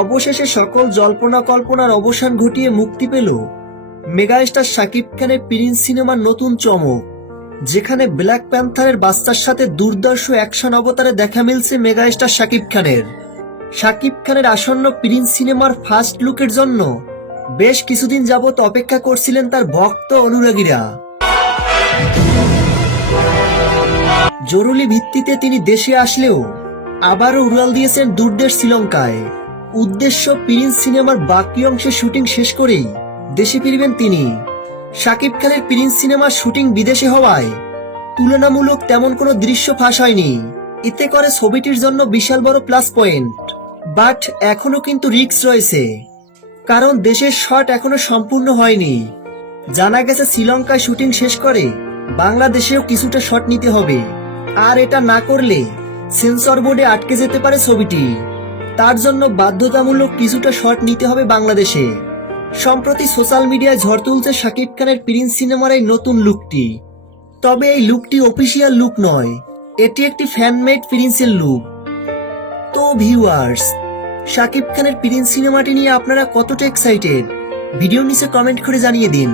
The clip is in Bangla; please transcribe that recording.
অবশেষে সকল জল্পনা কল্পনার অবসান ঘটিয়ে মুক্তি পেল মেগাস্টার শাকিব খানের প্রিন্স সিনেমার নতুন চমক, যেখানে ব্ল্যাক প্যান্থারের বাচ্চার সাথে দুর্ধর্ষ অ্যাকশন অবতারে দেখা মিলছে মেগাস্টার শাকিব খানের। শাকিব খানের আসন্ন প্রিন্স সিনেমার ফার্স্ট লুকের জন্য বেশ কিছুদিন যাবৎ অপেক্ষা করছিলেন তার ভক্ত অনুরাগীরা। জরুরি ভিত্তিতে তিনি দেশে আসলেও আবারও উড়াল দিয়েছেন দূরদেশ শ্রীলঙ্কায়। উদ্দেশ্য, প্রিন্স সিনেমার বাকি অংশের শুটিং শেষ করেই দেশে ফিরবেন তিনি। শাকিব খানের প্রিন্স সিনেমার শুটিং বিদেশে হওয়ায় তুলনামূলক তেমন কোনো দৃশ্য ফাঁস হয়নি, এতে করে ছবিটির জন্য বিশাল বড় প্লাস পয়েন্ট। বাট এখনো কিন্তু রিস্ক রয়েছে, কারণ দেশের শট এখনো সম্পূর্ণ হয়নি। জানা গেছে শ্রীলঙ্কায় শুটিং শেষ করে বাংলাদেশেও কিছুটা শট নিতে হবে, আর এটা না করলে সেন্সর বোর্ডে আটকে যেতে পারে ছবিটি। তার জন্য বাধ্যতামূলক কিছুটা শট নিতে হবে বাংলাদেশে। সম্প্রতি সোশ্যাল মিডিয়ায় ঝড় তুলছে শাকিব খানের প্রিন্স সিনেমার এই নতুন লুকটি। তবে এই লুকটি অফিসিয়াল লুক নয়, এটি একটি ফ্যানমেড প্রিন্সের লুক। তো ভিউয়ার্স, শাকিব খানের প্রিন্স সিনেমাটি নিয়ে আপনারা কতটা এক্সাইটেড ভিডিও নিচে কমেন্ট করে জানিয়ে দিন।